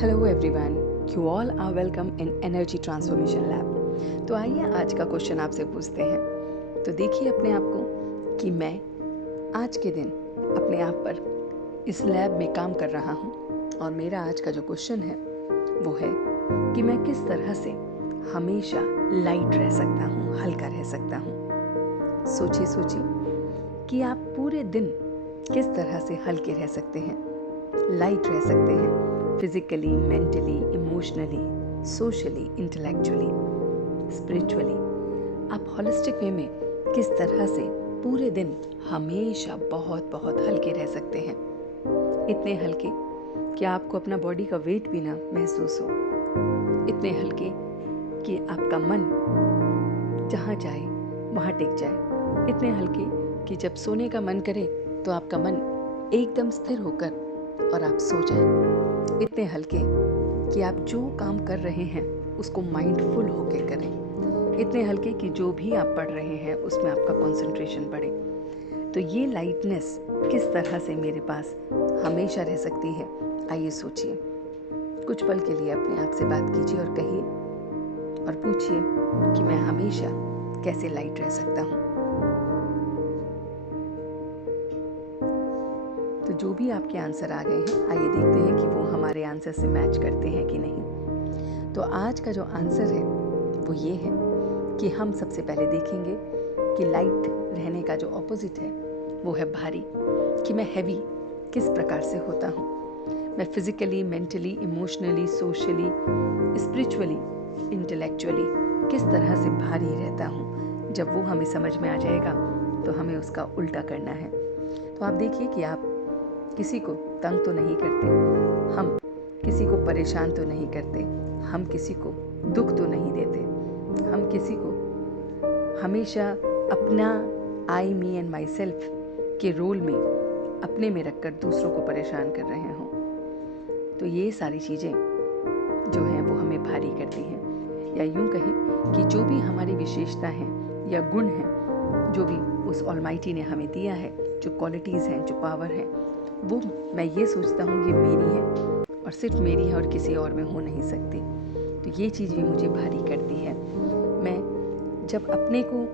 Hello everyone, you all are welcome in energy transformation lab. तो आइए आज का क्वेश्चन आपसे पूछते हैं। तो देखिए अपने आप को कि मैं आज के दिन अपने आप पर इस लैब में काम कर रहा हूँ और मेरा आज का जो क्वेश्चन है वो है कि मैं किस तरह से हमेशा लाइट रह सकता हूँ, हल्का रह सकता हूँ। सोचिए कि आप पूरे दिन किस तरह से हल्के रह सकते हैं, लाइट रह सकते हैं, physically, mentally, emotionally, socially, intellectually, spiritually. आप होलिस्टिक वे में किस तरह से पूरे दिन हमेशा बहुत बहुत हल्के रह सकते हैं, इतने हल्के कि आपको अपना बॉडी का वेट भी ना महसूस हो, इतने हल्के कि आपका मन जहाँ जाए वहाँ टिक जाए, इतने हल्के कि जब सोने का मन करे तो आपका मन एकदम स्थिर होकर और आप सो जाएं, इतने हल्के कि आप जो काम कर रहे हैं उसको माइंडफुल होके करें, इतने हल्के कि जो भी आप पढ़ रहे हैं उसमें आपका कंसंट्रेशन बढ़े। तो ये लाइटनेस किस तरह से मेरे पास हमेशा रह सकती है, आइए सोचिए। कुछ पल के लिए अपने आप से बात कीजिए और कहिए और पूछिए कि मैं हमेशा कैसे लाइट रह सकता हूँ। तो जो भी आपके आंसर आ गए हैं, आइए देखते हैं कि वो हमारे आंसर से मैच करते हैं कि नहीं। तो आज का जो आंसर है वो ये है कि हम सबसे पहले देखेंगे कि लाइट रहने का जो ऑपोजिट है वो है भारी, कि मैं हैवी किस प्रकार से होता हूँ। मैं physically, mentally, emotionally, socially, spiritually, intellectually किस तरह से भारी रहता हूँ। जब वो हमें समझ में आ जाएगा तो हमें उसका उल्टा करना है। तो आप देखिए कि आप किसी को तंग तो नहीं करते, हम किसी को परेशान तो नहीं करते, हम किसी को दुख तो नहीं देते, हम किसी को हमेशा अपना आई, मी एंड माई सेल्फ के रोल में अपने में रखकर दूसरों को परेशान कर रहे हों। तो ये सारी चीज़ें जो हैं वो हमें भारी करती हैं, या यूं कहें कि जो भी हमारी विशेषता हैं या गुण हैं, जो भी उस ऑलमाइटी ने हमें दिया है, जो क्वालिटीज़ हैं, जो पावर है, वो मैं ये सोचता हूँ ये मेरी है और सिर्फ मेरी है और किसी और में हो नहीं सकती। तो ये चीज़ भी मुझे भारी करती है। मैं जब अपने को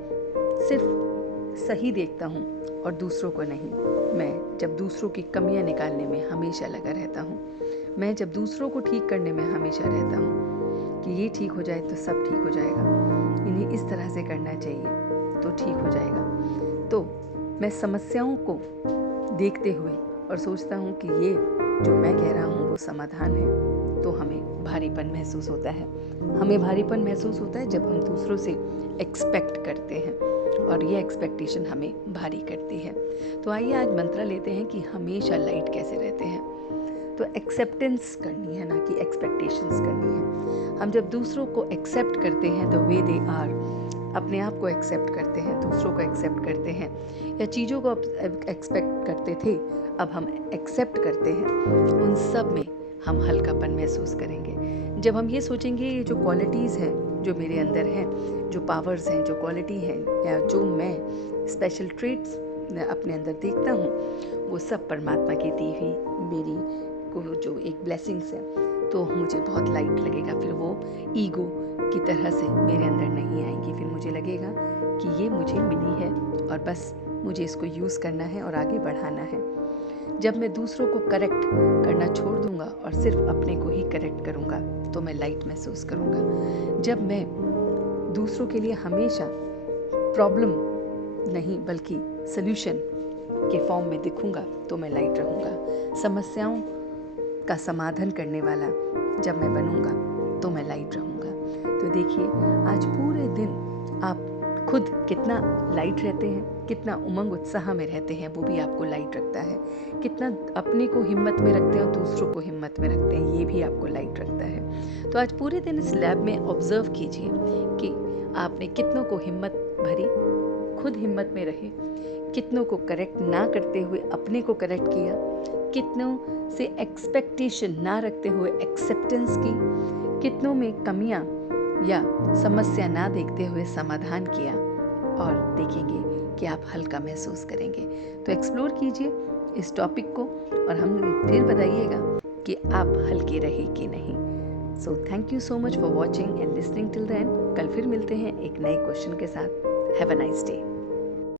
सिर्फ सही देखता हूँ और दूसरों को नहीं, मैं जब दूसरों की कमियाँ निकालने में हमेशा लगा रहता हूँ, मैं जब दूसरों को ठीक करने में हमेशा रहता हूँ कि ये ठीक हो जाए तो सब ठीक हो जाएगा, इन्हें इस तरह से करना चाहिए तो ठीक हो जाएगा, तो मैं समस्याओं को देखते हुए और सोचता हूँ कि ये जो मैं कह रहा हूँ वो समाधान है, तो हमें भारीपन महसूस होता है। हमें भारीपन महसूस होता है जब हम दूसरों से एक्सपेक्ट करते हैं और ये एक्सपेक्टेशन हमें भारी करती है। तो आइए आज मंत्र लेते हैं कि हमेशा लाइट कैसे रहते हैं। तो एक्सेप्टेंस करनी है, ना कि एक्सपेक्टेशंस करनी है। हम जब दूसरों को एक्सेप्ट करते हैं द वे दे आर, अपने आप को एक्सेप्ट करते हैं, दूसरों को एक्सेप्ट करते हैं, या चीज़ों को एक्सपेक्ट करते थे अब हम एक्सेप्ट करते हैं, उन सब में हम हल्कापन महसूस करेंगे। जब हम ये सोचेंगे ये जो क्वालिटीज़ हैं जो मेरे अंदर हैं, जो पावर्स हैं, जो क्वालिटी हैं, या जो मैं स्पेशल ट्रेट्स अपने अंदर देखता हूँ, वो सब परमात्मा की दी हुई मेरी को जो एक ब्लेसिंग्स है, तो मुझे बहुत लाइट लगेगा। फिर वो ईगो की तरह से मेरे अंदर नहीं आएंगी। फिर मुझे लगेगा कि ये मुझे मिली है और बस मुझे इसको यूज़ करना है और आगे बढ़ाना है। जब मैं दूसरों को करेक्ट करना छोड़ दूंगा और सिर्फ अपने को ही करेक्ट करूंगा तो मैं लाइट महसूस करूंगा। जब मैं दूसरों के लिए हमेशा प्रॉब्लम नहीं बल्कि सल्यूशन के फॉर्म में दिखूंगा तो मैं लाइट रहूंगा। समस्याओं का समाधान करने वाला जब मैं बनूंगा तो मैं लाइट रहूंगा। तो देखिए आज पूरे दिन आप खुद कितना लाइट रहते हैं, कितना उमंग उत्साह में रहते हैं, वो भी आपको लाइट रखता है। कितना अपने को हिम्मत में रखते हैं और दूसरों को हिम्मत में रखते हैं, ये भी आपको लाइट रखता है। तो आज पूरे दिन इस लैब में ऑब्जर्व कीजिए कि आपने कितनों को हिम्मत भरी, खुद हिम्मत में रहे, कितनों को करेक्ट ना करते हुए अपने को करेक्ट किया, कितनों से एक्सपेक्टेशन ना रखते हुए एक्सेप्टेंस की, कितनों में कमियां या समस्या ना देखते हुए समाधान किया, और देखेंगे कि आप हल्का महसूस करेंगे। तो एक्सप्लोर कीजिए इस टॉपिक को और हम फिर बताइएगा कि अब हल्की रहे कि नहीं। So thank you so much for watching and listening till the end. कल फिर मिलते हैं एक नए क्वेश्चन के साथ। Have a nice day.